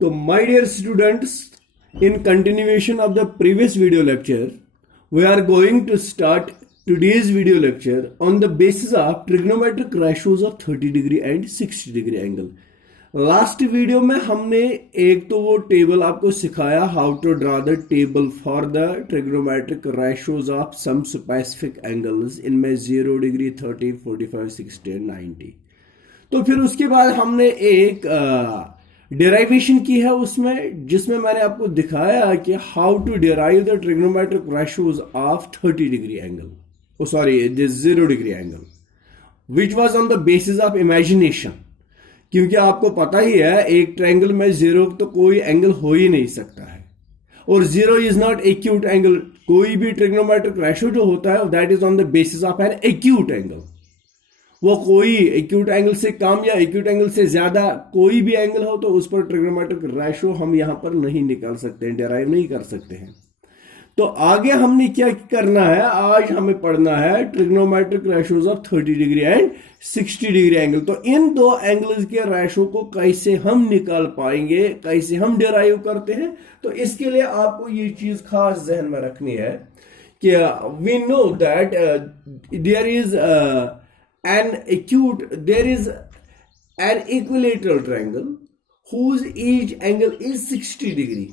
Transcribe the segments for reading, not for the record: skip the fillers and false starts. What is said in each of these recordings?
So, my dear students, in continuation of the previous video lecture, we are going to start today's video lecture on the basis of trigonometric ratios of 30 degree and 60 degree angle. Last video में हमने एक तो वो table आपको सिखाया how to draw the table for the trigonometric ratios of some specific angles इनमें 0 degree 30 45 60 90। तो फिर उसके बाद हमने एक डेराइवेशन की है उसमें, जिसमें मैंने आपको दिखाया कि how to derive the trigonometric ratios of 30 degree angle, sorry this 0 degree angle, which was on the basis of imagination. क्योंकि आपको पता ही है एक ट्रायंगल में 0 तो कोई एंगल हो ही नहीं सकता है, और 0 इज नॉट एक्यूट एंगल। कोई भी ट्रिग्नोमेट्रिक रेशियो जो होता है that is on the basis of an acute angle. वो कोई एक्यूट एंगल से कम या एक्यूट एंगल से ज्यादा कोई भी एंगल हो तो उस पर ट्रिग्नोमेट्रिक रेशियो हम यहां पर नहीं निकाल सकते हैं, डेराइव नहीं कर सकते हैं। तो आगे हमने क्या करना है, आज हमें पढ़ना है trigonometric ratios of 30 degree and 60 degree angle. तो इन दो एंगल्स के रेशियो को कैसे हम निकाल पाएंगे, कैसे हम डेराइव करते हैं, तो इसके लिए आपको ये चीज खास जहन में रखनी है कि we know that there is there is an equilateral triangle whose each angle is 60 degree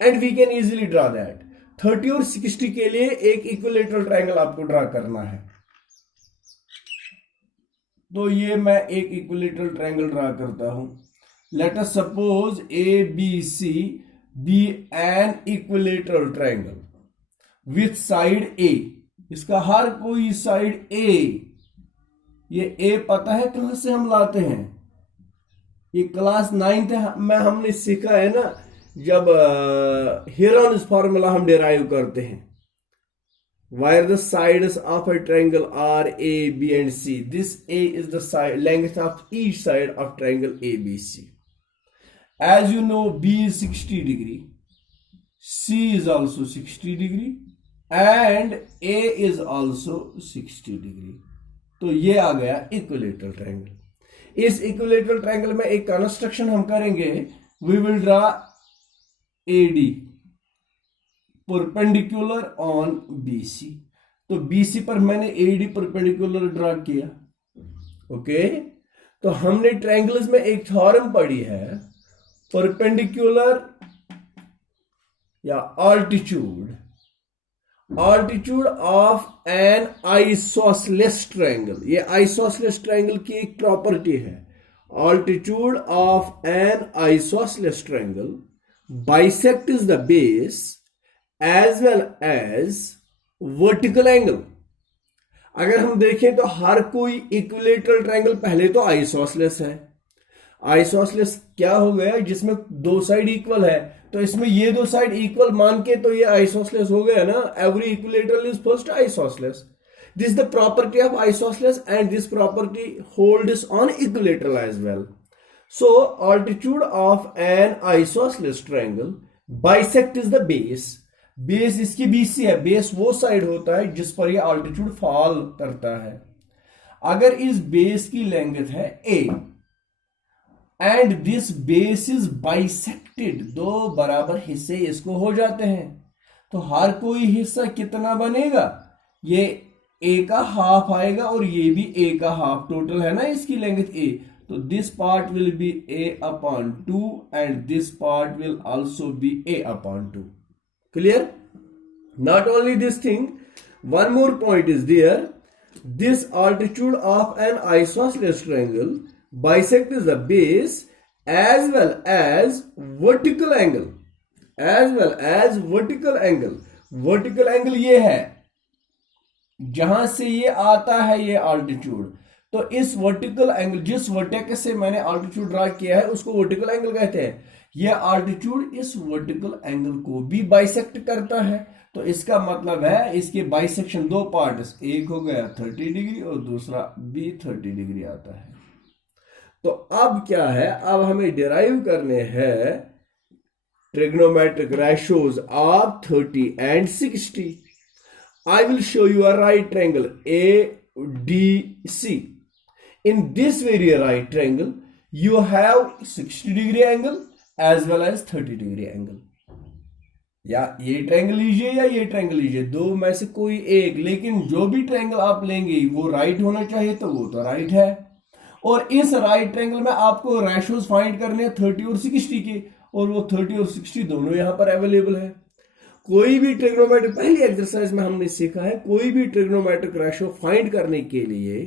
and we can easily draw that। 30 और 60 के लिए एक इक्विलेटरल ट्रायंगल आपको ड्रा करना है। तो ये मैं एक इक्विलेटरल ट्रायंगल ड्रा करता हूं। Let us suppose ABC be an equilateral triangle with side A। इसका हर कोई साइड A, ये ए पता है कहां से हम लाते हैं, ये क्लास 9th में हमने सीखा है ना, जब हेरोन्स फॉर्मूला हम डेराइव करते हैं। Where the sides of a triangle are A B and C, this A is the side length of each side of triangle A B C. As you know B is 60 degree, C is also 60 degree and A is also 60 degree. तो ये आ गया equilateral triangle. इस equilateral triangle में एक construction हम करेंगे, we will draw AD perpendicular on BC. तो बीसी पर मैंने एडी परपेंडिकुलर ड्रा किया। ओके, तो हमने ट्रायंगल्स में एक थ्योरम पढ़ी है, परपेंडिकुलर या altitude of an isosceles triangle. ये आइसोसेलेस ट्रायंगल की एक प्रॉपर्टी है। Altitude of an isosceles triangle bisects the base as well as vertical angle। अगर हम देखें तो हर कोई इक्विलेटरल ट्रायंगल पहले तो आइसोसेलेस है। आइसोसेलेस क्या हो गया, जिसमें दो साइड इक्वल है, तो इसमें ये दो साइड इक्वल मान के तो ये आइसोसेलेस हो गया ना। Every equilateral is first isosceles. This is the property of isosceles and this property holds on equilateral as well. So altitude of an isosceles triangle bisects the base। Base इसकी BC है, base वो side होता है जिस पर ये altitude fall करता है। अगर इस बेस की लेंथ है A and this base is bisected, दो बराबर हिस्से इसको हो जाते हैं, तो हर कोई हिस्सा कितना बनेगा, ये A का हाफ आएगा और ये भी A का हाफ, टोटल है ना इसकी लेंथ A। तो this part will be A upon 2 and this part will also be A upon 2। Clear? Not only this thing, one more point is there. This altitude of an isosceles triangle bisects the base as well as vertical angle, vertical angle ये है जहां से ये आता है ये altitude। तो इस वर्टिकल एंगल, जिस वर्टेक्स से मैंने ऑल्टीट्यूड ड्रा किया है उसको वर्टिकल एंगल कहते हैं। यह ऑल्टीट्यूड इस वर्टिकल एंगल को भी बाइसेक्ट करता है। तो इसका मतलब है इसके बाइसेक्शन दो पार्ट्स, एक हो गया 30 डिग्री और दूसरा भी 30 डिग्री आता है। तो अब क्या है, अब हमें डिराइव करने हैं trigonometric ratios of 30 and 60। I will show you a right triangle ADC। In this very right triangle, you have 60 degree angle as well as 30 degree angle. या ये ट्रायंगल लीजिए या ये ट्रायंगल लीजिए, दो में से कोई एक, लेकिन जो भी ट्रायंगल आप लेंगे वो राइट होना चाहिए, तो वो तो राइट है। और इस राइट ट्रायंगल में आपको रेशोज फाइंड करने हैं 30 और 60 के, और वो 30 और 60 दोनों यहां पर अवेलेबल है। कोई भी ट्रिग्नोमेट्रिक, पहली एक्सरसाइज में हमने सीखा है, कोई भी ट्रिग्नोमेट्रिक रेशो फाइंड करने के लिए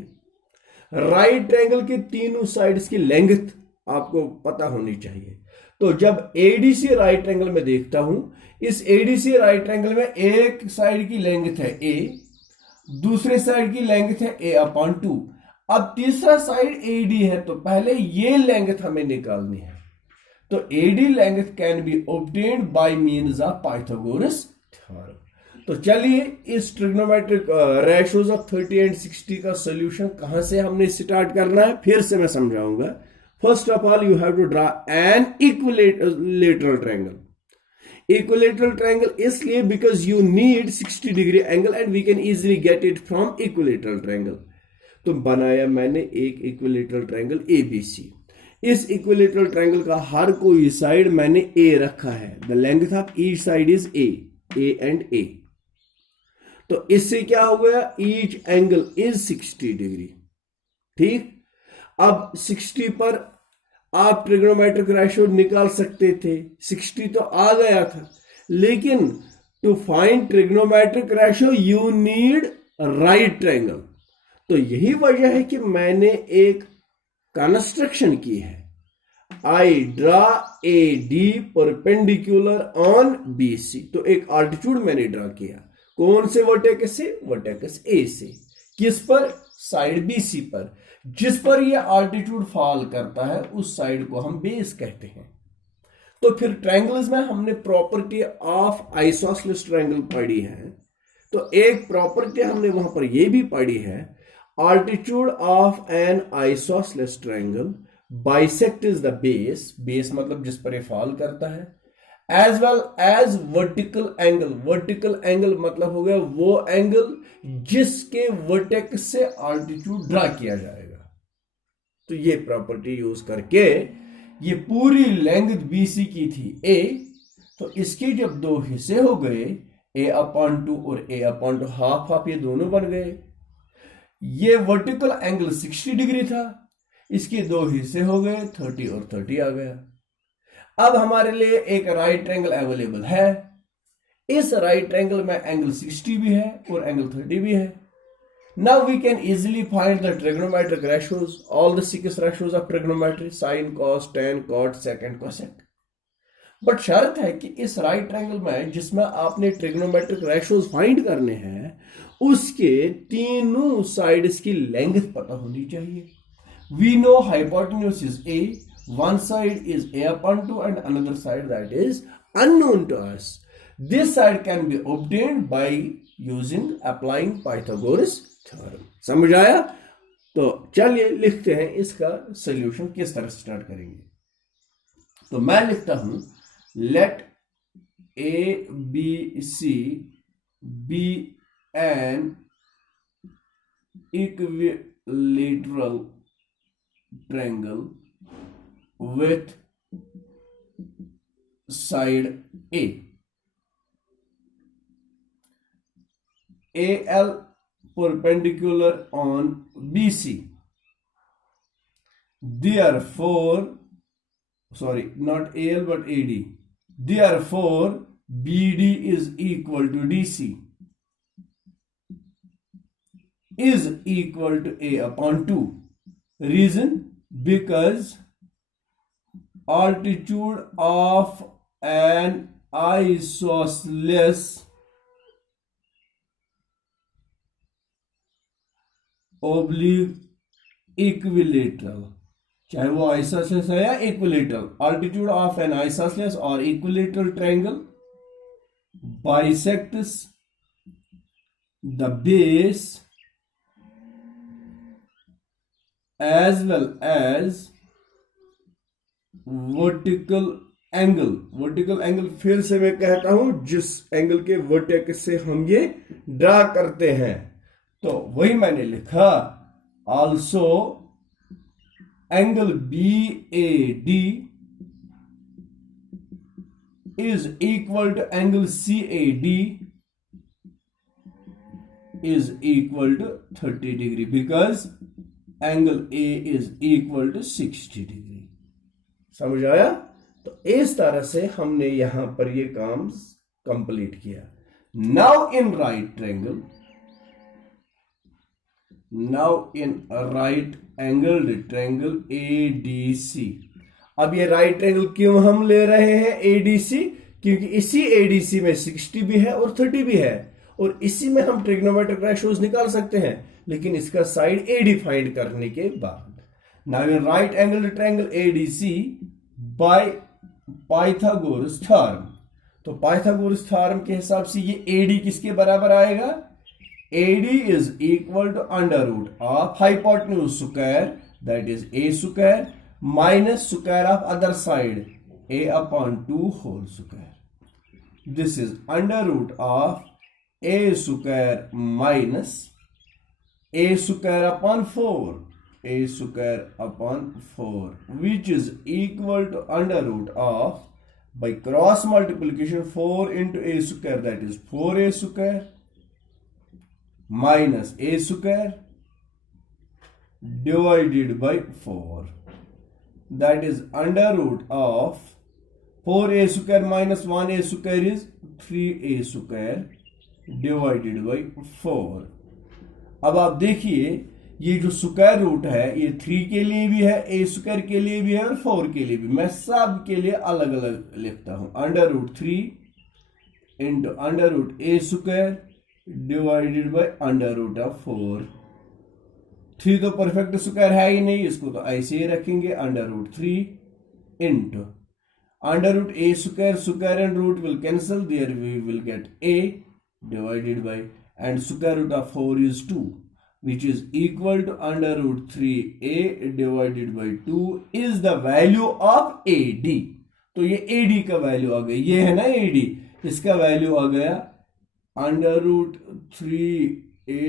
राइट ट्रायंगल के तीनों साइड्स की लेंथ आपको पता होनी चाहिए। तो जब एडीसी राइट ट्रायंगल में देखता हूं, इस एडीसी राइट ट्रायंगल में एक साइड की लेंथ है ए, दूसरे साइड की लेंथ है a/2, अब तीसरा साइड एडी है, तो पहले ये लेंथ हमें निकालनी है। तो AD length can be obtained by means of Pythagoras theorem. तो चलिए इस ट्रिग्नोमेट्रिक रेशोज ऑफ 30 एंड 60 का सॉल्यूशन कहां से हमने स्टार्ट करना है, फिर से मैं समझाऊंगा। First of all you have to draw an equilateral triangle. Equilateral triangle इसलिए because you need 60 degree angle and we can easily get it from equilateral triangle. तो बनाया मैंने एक इक्विलेटरल ट्रायंगल एबीसी। इस इक्विलेटरल ट्रायंगल का हर कोई side मैंने ए रखा है। The length of each side is a and a. तो इससे क्या हो गया, ईच एंगल इज 60 डिग्री। ठीक, अब 60 पर आप ट्रिग्नोमेट्रिक रेशो निकाल सकते थे, 60 तो आ गया था, लेकिन to find trigonometric ratio you need right triangle. तो यही वजह है कि मैंने एक कंस्ट्रक्शन की है, I draw A D perpendicular on B C. तो एक आल्टीट्यूड मैंने ड्रा किया, कौन से वर्टेक्स से, वर्टेक्स ए से, किस पर, साइड बी सी पर। जिस पर यह आल्टीट्यूड फॉल करता है उस साइड को हम बेस कहते हैं। तो फिर ट्रायंगल्स में हमने प्रॉपर्टी ऑफ आइसोसेलेस ट्रायंगल पढ़ी है, तो एक प्रॉपर्टी हमने वहां पर यह भी पढ़ी है, altitude of an isosceles triangle bisects the base, base मतलब जिस पर ये फॉल करता है, as well as vertical angle, vertical angle मतलब हो गया वो एंगल जिसके वर्टेक्स से altitude ड्रा किया जाएगा। तो ये प्रॉपर्टी यूज करके ये पूरी लेंथ BC की थी A, तो इसके जब दो हिस्से हो गए a/2 और a/2 हाफ हाफ, ये दोनों बन गए। ये वर्टिकल एंगल 60 डिग्री था, इसके दो हिस्से हो गए, 30 और 30 आ गया। अब हमारे लिए एक राइट ट्रायंगल अवेलेबल है। इस राइट ट्रायंगल में एंगल 60 भी है और एंगल 30 भी है। Now we can easily find the trigonometric ratios, all the 6 ratios of trigonometry, sine, cos, tan, cot, sec and cosec. But शर्त है कि इस राइट ट्रायंगल में जिसमें आपने ट्रिग्नोमेट्रिक रेशोज फाइंड करने हैं, उसके तीनों साइड्स की लेंथ पता होनी चाहिए। We know hypotenuse is A, one side is a/2 and another side that is unknown to us. This side can be obtained by using applying Pythagoras theorem. समझ आया? तो चलिए लिखते हैं इसका सॉल्यूशन किस तरह से स्टार्ट करेंगे। तो मैं लिखता हूं, let A B C be an equilateral triangle with side A. AL perpendicular on BC. Therefore, sorry, not AL but AD. Therefore, BD is equal to DC. Is equal to a/2. Reason, because altitude of an isosceles oblique equilateral, चाहे वो isosceles है या equilateral, altitude of an isosceles or equilateral triangle bisects the base as well as vertical angle. Vertical angle फिर से मैं कहता हूं, जिस एंगल के वर्टेक्स से हम ये ड्रा करते हैं, तो वही मैंने लिखा, also angle BAD is equal to angle CAD is equal to 30 degree because angle A is equal to 60 degree. समझ आया? तो इस तरह से हमने यहां पर ये काम कंप्लीट किया. Now in right angle triangle ADC. अब ये राइट ट्रायंगल क्यों हम ले रहे हैं ADC? क्योंकि इसी ADC में 60 भी है और 30 भी है और इसी में हम ट्रिग्नोमेट्रिक रेशियोज निकाल सकते हैं, लेकिन इसका साइड AD फाइंड करने के बाद. Now in right angle triangle ADC by Pythagoras theorem. तो पाइथागोरस थ्योरम के हिसाब से ये AD किसके बराबर आएगा? AD is equal to under root of hypotenuse square that is A square minus square of other side A upon 2 whole square. This is under root of A square minus A square upon 4 A square upon 4 which is equal to under root of by cross multiplication 4 into A square that is 4A square minus A square divided by 4 that is under root of 4A square minus 1A square is 3A square divided by 4. अब आप देखिए ये जो square root है ये 3 के लिए भी है, A स्क्वायर के लिए भी है और 4 के लिए भी. मैं सब के लिए अलग अलग लिखता हूं. Under root 3 into under root A square divided by under root of 4. 3 तो परफेक्ट स्क्वायर है ही नहीं, इसको तो ऐसे ही रखेंगे. Under root 3 into under root A square, square and root will cancel, there we will get A divided by and square root of 4 is 2 which is equal to under root 3A divided by 2 is the value of AD. तो ये AD का value आ गया, ये है ना AD, इसका value आ गया under root 3A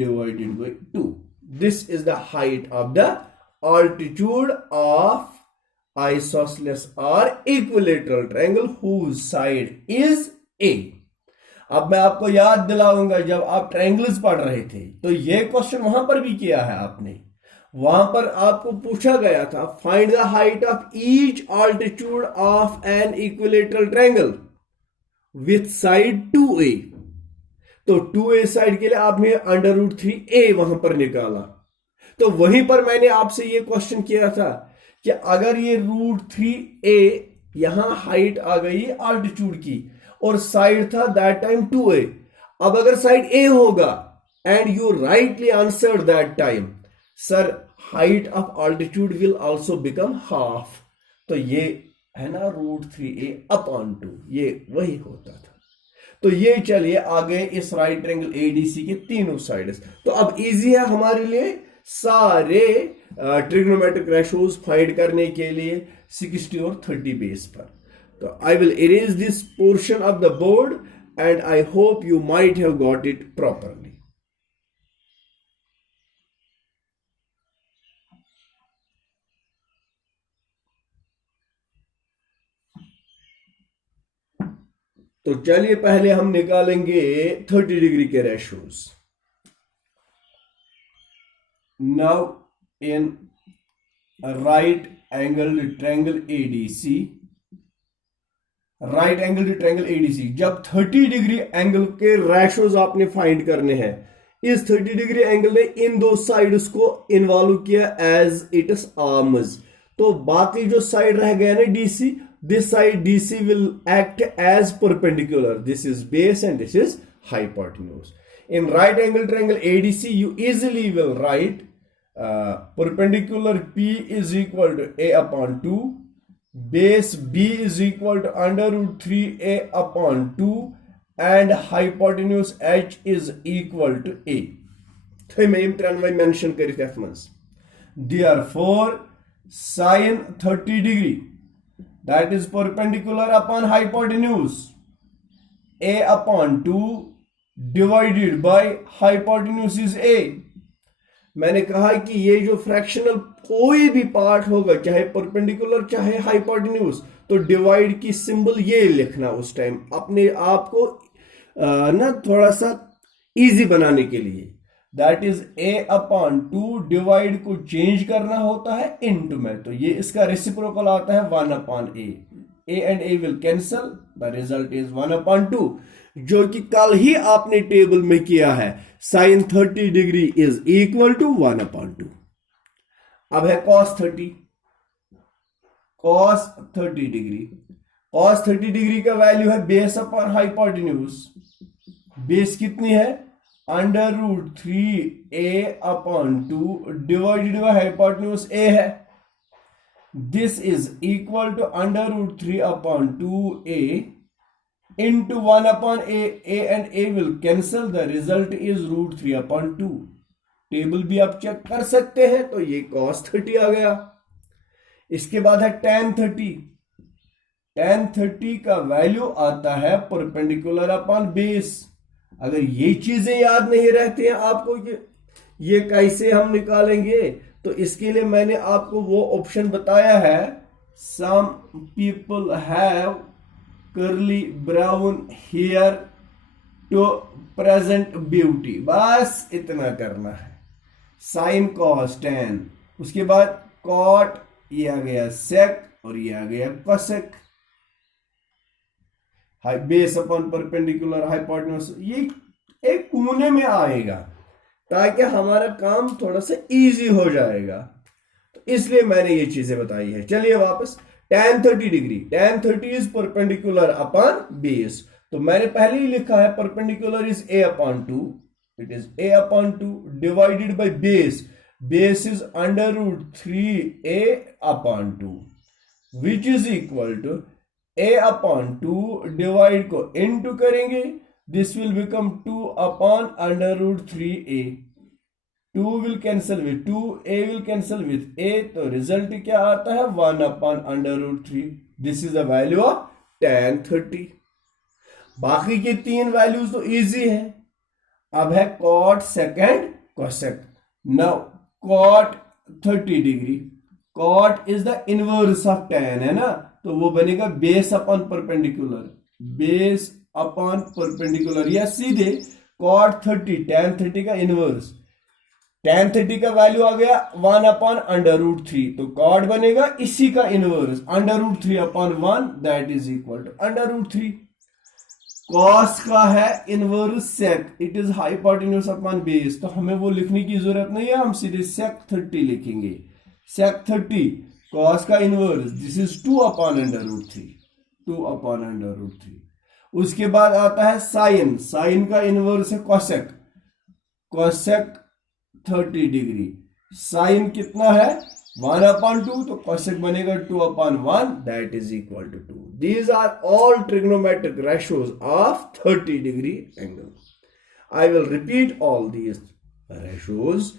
divided by 2. This is the height of the altitude of isosceles or equilateral triangle whose side is A. अब मैं आपको याद दिलाऊंगा, जब आप ट्रायंगल्स पढ़ रहे थे तो यह क्वेश्चन वहां पर भी किया है आपने. वहां पर आपको पूछा गया था find the height of each altitude of N equilateral triangle with side 2A. तो 2A साइड के लिए आपने अंडर रूट 3A वहां पर निकाला. तो वहीं पर मैंने आपसे यह क्वेश्चन किया था कि अगर ये रूट 3A यहां हाइट आ गई ऑल्टीट्यूड की और साइड था दैट टाइम 2A. अब अगर साइड A होगा and you rightly answered that time sir height of altitude will also become half. तो ये है ना रूट 3A अपॉन 2, ये वही होता था. तो ये चलिए आगे इस राइट ट्रायंगल ADC के तीनों साइड्स. तो अब इजी है हमारे लिए सारे ट्रिग्नोमेट्रिक रेशियोज फाइंड करने के लिए 60 और 30 बेस पर. So I will erase this portion of the board and I hope you might have got it properly. तो चलिए पहले हम निकालेंगे 30 डिग्री के ratios. Now in right angled triangle ADC, right angle triangle ADC, जब 30 degree angle के ratios आपने find करने हैं, इस 30 डिग्री एंगल ने इन दो साइड्स को इन्वॉल्व किया एज इट्स आर्म्स. तो बाकी जो साइड रह गया ना DC, this side DC will act as perpendicular. This is base and this is hypotenuse. In right angle triangle ADC you easily will write perpendicular P is equal to A upon 2, base B is equal to under root 3A upon 2 and hypotenuse H is equal to A. तो मैं इम्त्रान mention करी थे मज. Therefore sin 30 degree that is perpendicular upon hypotenuse A upon 2 divided by hypotenuse is A. मैंने कहा कि ये जो फ्रैक्शनल कोई भी पार्ट होगा, चाहे परपेंडिकुलर चाहे हाइपोटेन्यूज, तो डिवाइड की सिंबल ये लिखना उस टाइम अपने आप को ना थोड़ा सा इजी बनाने के लिए। दैट इज a/2, डिवाइड को चेंज करना होता है इनटू में, तो ये इसका रेसिप्रोकल आता है 1/a। a and a will cancel, the result is 1/2, जो कि कल ही आपने टेबल में किया है। Sine 30 degree is equal to 1/2। अब है cos 30। cos 30 degree, cos 30 degree का वैल्यू है बेस अपॉन हाइपोटेन्यूज। बेस कितनी है? √3a/2 divided by hypotenuse a है। This is equal to √3/2a into 1/a। a and a will cancel, the result is √3/2। Table भी आप check कर सकते हैं, तो ये cos 30 आ गया। इसके बाद है tan 30। tan 30 का वैल्यू आता है परपेंडिकुलर अपॉन बेस। अगर ये चीजें याद नहीं रहती हैं आपको कि ये कैसे हम निकालेंगे, तो इसके लिए मैंने आपको वो ऑप्शन बताया है, some people have curly brown hair to present beauty. बस इतना करना है। साइन कॉस टेन, उसके बाद कॉट, ये आ गया सेक और ये आ गया cosec. Base upon perpendicular hypotenuse, ये एक कोने में आएगा ताकि हमारा काम थोड़ा सा इजी हो जाएगा, तो इसलिए मैंने ये चीजें बताई है। चलिए वापस, tan 30 degree, tan 30 is perpendicular upon base, तो मैंने पहले ही लिखा है perpendicular is a/2, it is a/2 divided by base. Base is √3a/2 which is equal to a/2 divide को इनटू करेंगे, this will become 2/√3a। 2 will cancel with 2, a will cancel with a, तो result क्या आता है 1/√3। This is the value of tan 30। बाकी के तीन values तो इजी है। अब है cot second cosec. Now cot 30 degree, cot is the inverse of tan, है ना, तो वो बनेगा base upon perpendicular, base upon perpendicular, या सीधे cot 30 tan 30 का इनवर्स। tan 30 का वैल्यू आ गया 1/√3, तो cot बनेगा इसी का inverse √3/1, that is equal to √3। cos का है inverse sec, it is hypotenuse upon base, तो हमें वो लिखने की जरूरत नहीं है, हम सीधे sec 30 लिखेंगे। sec 30 cos का इनवर्स, दिस इज 2/√3, 2/√3। उसके बाद आता है साइन, साइन का इनवर्स है कोसेक, कोसेक 30 डिग्री, साइन कितना है 1/2, तो कोसेक बनेगा 2/1, that is equal to 2। These are all trigonometric ratios of 30 degree angle. I will repeat all these ratios.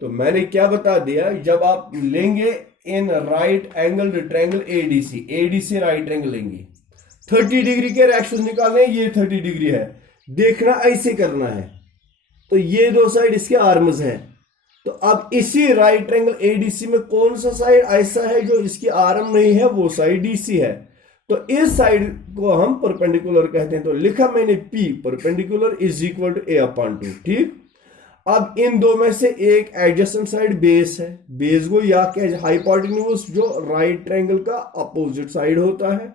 तो मैंने क्या बता दिया, जब आप लेंगे in right angle triangle ADC, ADC right angle लेंगे, 30 डिग्री के रेशियोज निकालने, ये 30 डिग्री है, देखना ऐसे करना है, तो ये दो साइड इसके आर्म्स हैं, तो अब इसी राइट एंगल एडीसी में कौन सा साइड ऐसा है जो इसकी आर्म नहीं है, वो साइड डीसी है, तो इस साइड को हम परपेंडिकुलर कहते हैं। तो लिखा मैंने P perpendicular is equal to a/2, ठीक। अब इन दो में से एक एडजेसेंट साइड बेस है, बेस को या क्या हाइपोटेन्यूज जो राइट ट्रायंगल का अपोजिट साइड होता है,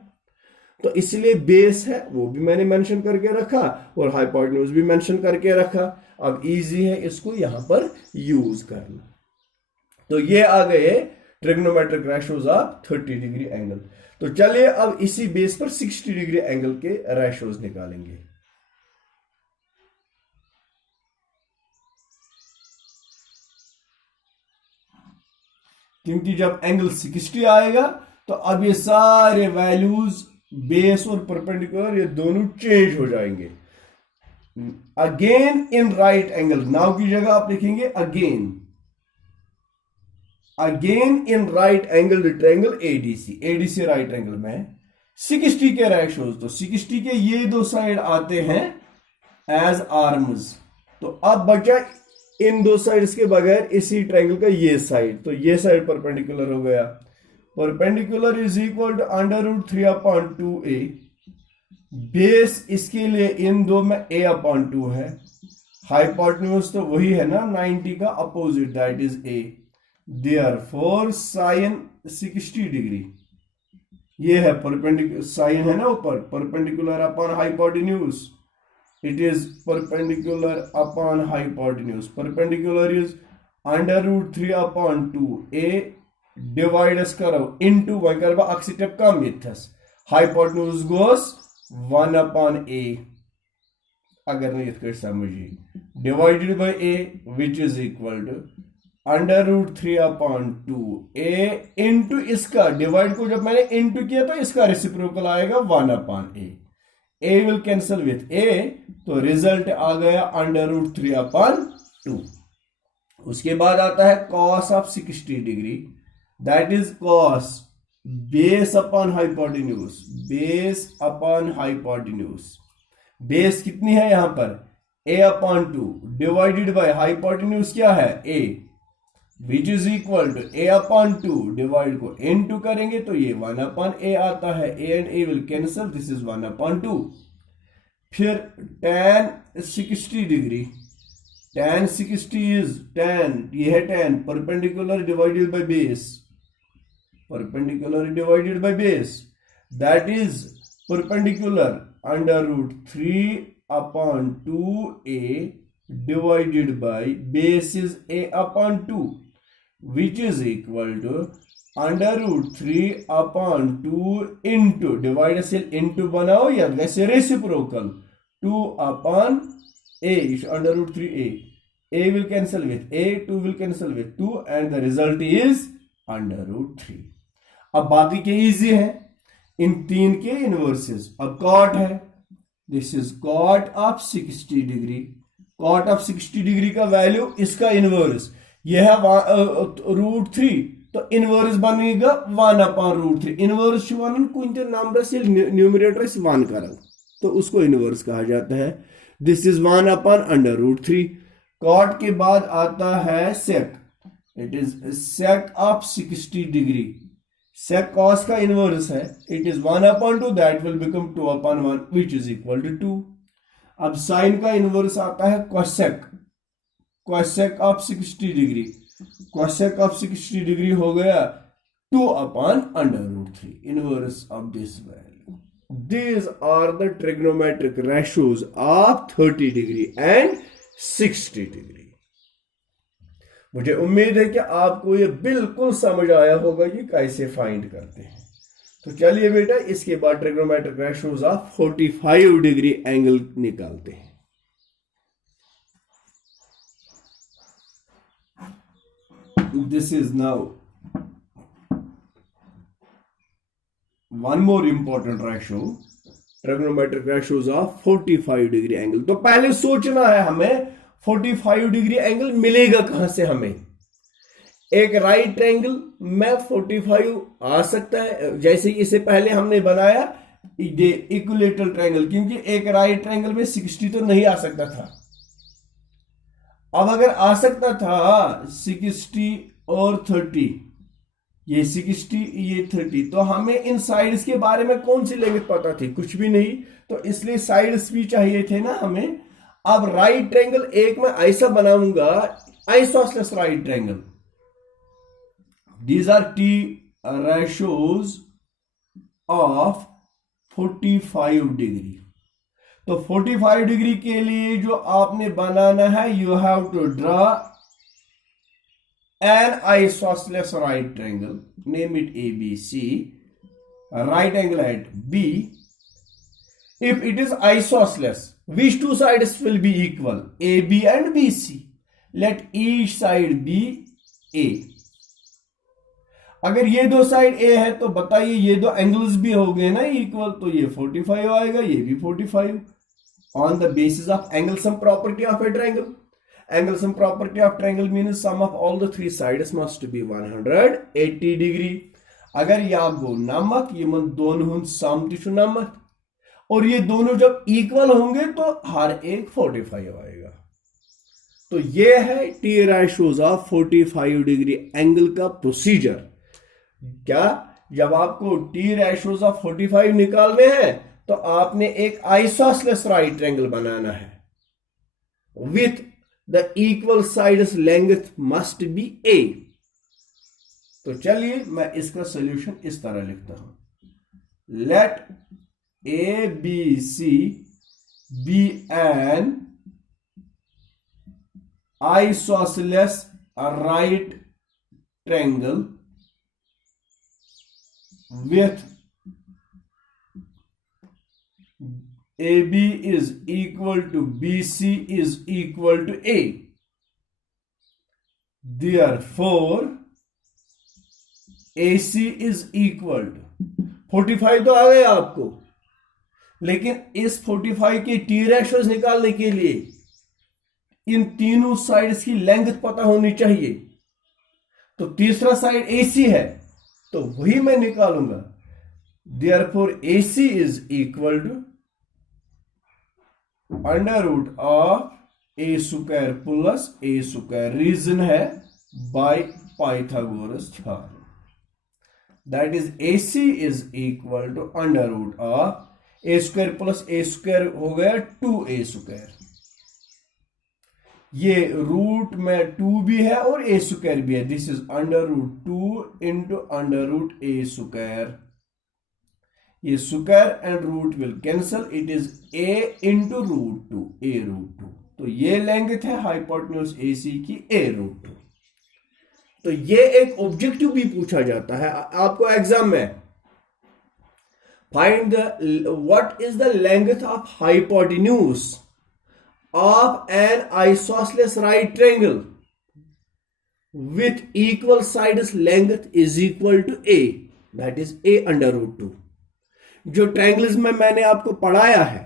तो इसलिए बेस है वो भी मैंने मेंशन करके रखा और हाइपोटेन्यूज भी मेंशन करके रखा। अब इजी है इसको यहां पर यूज करना। तो ये आ गए trigonometric ratios of 30 degree angle. तो चलिए अब इसी बेस पर 60 डिग्री एंगल के रेशियोज निकालेंगे। क्योंकि जब एंगल 60 आएगा तो अब ये सारे वैल्यूज बेस और परपेंडिकुलर ये दोनों चेंज हो जाएंगे। Again in right angle, now की जगह आप लिखेंगे again, again in right angle triangle ADC, ADC right angle में 60 के रेशियोज, तो 60 के ये दो साइड आते हैं एज आर्म्स, तो अब बचा इन दो साइड्स के बगैर इसी ट्रायंगल का ये साइड, तो ये साइड परपेंडिकुलर हो गया। Perpendicular is equal to √3/2a। Base इसके लिए इन दो में a/2 है। हाइपोटेन्यूज तो वही है ना 90 का opposite, that is a। Therefore sign 60 degree, ये है परपेंडिकुलर, साइन है ना ऊपर, perpendicular upon hypotenuse, it is perpendicular upon hypotenuse. Perpendicular is √3/2a divide करो इनटू वह कर अक्सिटेप कम इथस, हाइपोटेन्यूज गोस 1/a। अगर नहीं इसको समझिए, divided by a which is equal to √3/2a into इसका डिवाइड को जब मैंने इंटू किया तो इसका रेसिप्रोकल आएगा 1/a। a will cancel with a, तो रिजल्ट आ गया √3/2। उसके बाद आता है cos of 60 degree, that is cos base upon hypotenuse, base upon hypotenuse. Base कितनी है यहां पर a/2 डिवाइडेड बाय हाइपोटेन्यूज क्या है a, which is equal to a/2 divide को इनटू करेंगे तो ये 1/a आता है, a and a will cancel, this is 1/2। फिर tan 60 degree, tan 60 is tan, ये है tan perpendicular divided by base, perpendicular divided by base, that is perpendicular √3/2a divided by base is a/2, which is equal to √3/2 into divide से into बनाओ या वैसे reciprocal 2/a √3a, a will cancel with a, 2 will cancel with 2 and the result is √3। अब बाकी के easy है, इन तीन के इनवर्सेस। अब कॉट है, this is cot of 60 degree, cot of 60 degree का वैल्यू इसका इनवर्स, यह है √3, तो इनवर्स बनेगा 1/√3। इनवर्स वन कुछ नंबर से न्यूमरेटर 1 करो तो उसको इनवर्स कहा जाता है। This is 1/√3। कॉट के बाद आता है sec, it is sec of 60 degree, sec cos का इनवर्स है, it is 1/2, that will become 2/1 which is equal to 2। अब साइन का इनवर्स आता है cosec, cosec of 60 degree, cosec of 60 degree हो गया 2/√3, inverse of this value. These are the trigonometric ratios of 30 degree and 60 degree. मुझे उम्मीद है कि आपको ये बिल्कुल समझ आया होगा कि कैसे फाइंड करते हैं। तो चलिए बेटा इसके बाद trigonometric ratios of 45 degree angle निकालते हैं। This is now one more important ratio, trigonometric ratios of 45 degree angle. तो पहले सोचना है हमें 45 डिग्री एंगल मिलेगा कहां से हमें। एक राइट ट्रायंगल में 45 आ सकता है, जैसे इसे पहले हमने बनाया इक्विलेटरल ट्रायंगल, क्योंकि एक राइट ट्रायंगल में 60 तो नहीं आ सकता था। अब अगर आ सकता था 60 और 30, ये 60 ये 30, तो हमें इन साइड्स के बारे में कौन सी लिमिट पता थी, कुछ भी नहीं, तो इसलिए साइड्स भी चाहिए थे ना हमें। अब राइट ट्रायंगल एक मैं ऐसा बनाऊंगा, isosceles right triangle, these are T ratios of 45 degree. तो 45 डिग्री के लिए जो आपने बनाना है, you have to draw an isosceles right triangle, name it ABC, right angle at B। If it is isosceles, which two sides will be equal? AB and BC. Let each side be A. अगर ये दो side A है तो बताइए ये दो angles भी हो गए ना इक्वल, तो ये 45 आएगा, ये भी 45, on the basis of angle sum property of a triangle. Angle sum property of triangle means sum of all the three sides must be 180 degree. अगर या गो नमक ये दोनों हुन सम तिशु नमक, और ये दोनों जब इक्वल होंगे तो हर एक 45 आएगा। तो ये है T ratios of 45 degree angle का प्रोसीजर। क्या, जब आपको टी रेशोज ऑफ 45 निकालने हैं तो आपने एक आइसोसेलेस राइट ट्रायंगल बनाना है with the equal sides length must be a. तो चलिए मैं इसका सॉल्यूशन इस तरह लिखता हूं। Let A B C be an isosceles right triangle with AB is equal to BC is equal to A. Therefore, AC is equal to 45 तो आ गया आपको, लेकिन इस 45 के टी रेशोज निकालने के लिए इन तीनों साइड्स की लेंथ पता होनी चाहिए। तो तीसरा साइड AC है तो वही मैं निकालूंगा। Therefore AC is equal to under root of a square plus a square, reason है by Pythagoras theorem. That is AC is equal to under root of a square plus a square हो गया 2a square. ये root में 2 भी है और ए square भी है। This is under root 2 into under root a square. ये square and root will cancel, it is a into root 2, a root 2। तो ये लेंथ है हाइपोटेन्यूज AC की a रूट 2। तो ये एक ऑब्जेक्टिव भी पूछा जाता है आपको एग्जाम में। Find the what is the length of hypotenuse of an isosceles right triangle with equal sides length is equal to a, that is a under root 2। जो ट्रायंगल्स में मैंने आपको पढ़ाया है,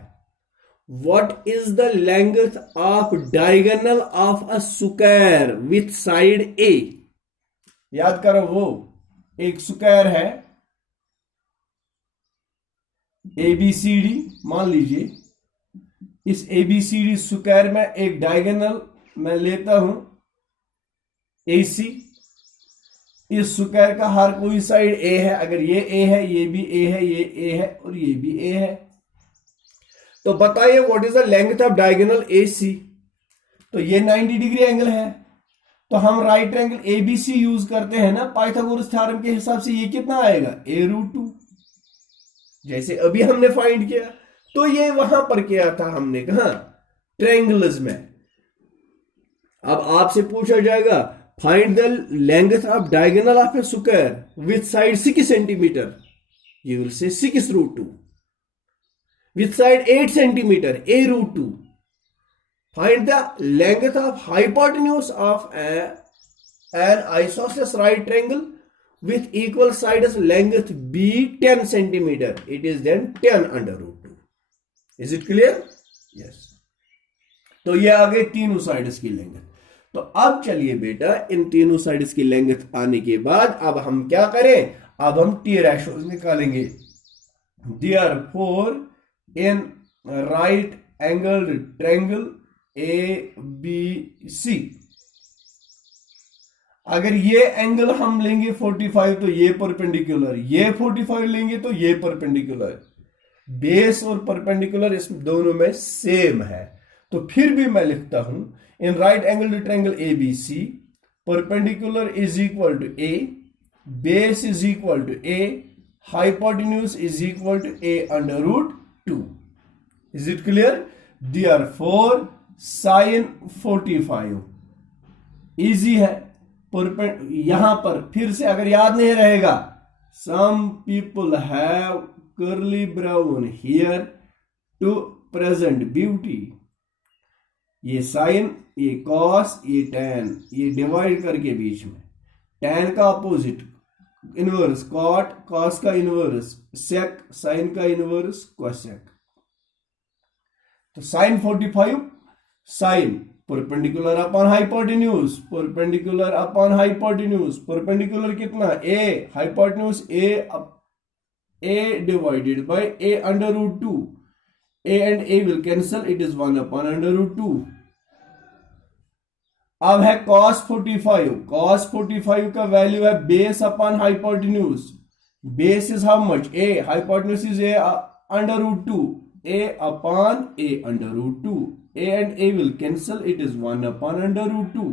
what is the length of diagonal of a square with side a, याद करो वो एक स्क्वायर है ABCD, मान लीजिए इस ABCD स्क्वायर में एक डायगोनल मैं लेता हूं AC। इस स्क्वायर का हर कोई साइड A है, अगर ये A है, ये भी A है, ये A है और ये भी A है। तो बताइए what is the length of diagonal AC। तो ये 90 डिग्री एंगल है, तो हम राइट एंगल ABC यूज करते हैं ना पाइथागोरस थ्योरम के हिसाब से। ये कितना आएगा a रूट 2, जैसे अभी हमने फाइंड किया। तो ये वहां पर किया था हमने, कहा ट्रायंगल्स में। अब आपसे पूछा जाएगा find the length of diagonal of a square with side 6 centimetre, you will say 6 root 2, with side 8 centimetre a root 2। Find the length of hypotenuse of an isosceles right triangle with equal sides length b 10 centimeter, it is then 10 under root 2। is it clear? yes। तो ये आ गए तीनों sides की length. तो अब चलिए बेटा इन तीनों साइड्स की लेंथ आने के बाद अब हम क्या करें, अब हम टी रेशोज निकालेंगे। Therefore in right angled triangle ABC, अगर ये एंगल हम लेंगे 45 तो ये परपेंडिकुलर, ये 45 लेंगे तो ये परपेंडिकुलर, बेस और परपेंडिकुलर इस दोनों में सेम है। तो फिर भी मैं लिखता हूं in right angle triangle ABC perpendicular is equal to a, base is equal to a, hypotenuse is equal to a under root 2। Is it clear? Therefore sin 45 easy है। यहां पर फिर से अगर याद नहीं रहेगा, some people have curly brown hair to present beauty. ये साइन, ये कॉस, ये टैन, ये डिवाइड करके बीच में टैन का अपोजिट इनवर्स कॉट, कॉस का इनवर्स सेक, साइन का इनवर्स कोसेक। तो sine 45 sine perpendicular upon hypotenuse, perpendicular upon hypotenuse, perpendicular कितना a, hypotenuse a divided by a under root 2, a and a will cancel, it is 1 upon under root 2। अब है cos 45. cos 45 का value है base upon hypotenuse. Base is how much? a. Hypotenuse is a under root 2. a upon a under root 2. a and a will cancel. It is 1 upon under root 2.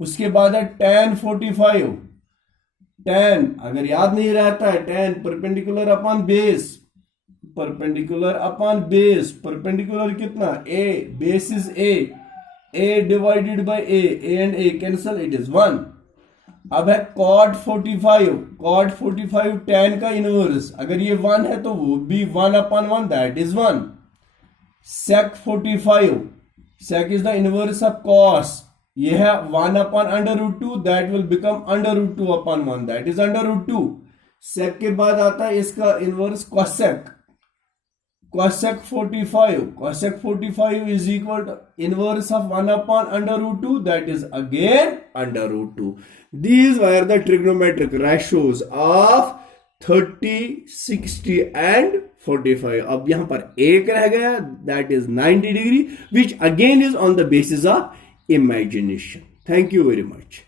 उसके बाद है tan 45. tan अगर याद नहीं रहता है, tan perpendicular upon base. Perpendicular upon base. Perpendicular कितना? a. Base is a divided by a and a cancel. It is 1. अब है cot 45. cot 45 tan का इनवर्स. अगर ये 1 है तो वो भी 1 upon 1, that is 1. sec 45. sec is the inverse of cos. ये है 1 upon under root 2, that will become under root 2 upon 1, that is under root 2. sec के बाद आता है इसका inverse cosec. cosec 45. cosec 45 is equal to inverse of 1 upon under root 2, that is again under root 2. These were the trigonometric ratios of 30, 60 and 45. अब यहां पर एक रह गया, that is 90 degree, which again is on the basis of imagination. Thank you very much.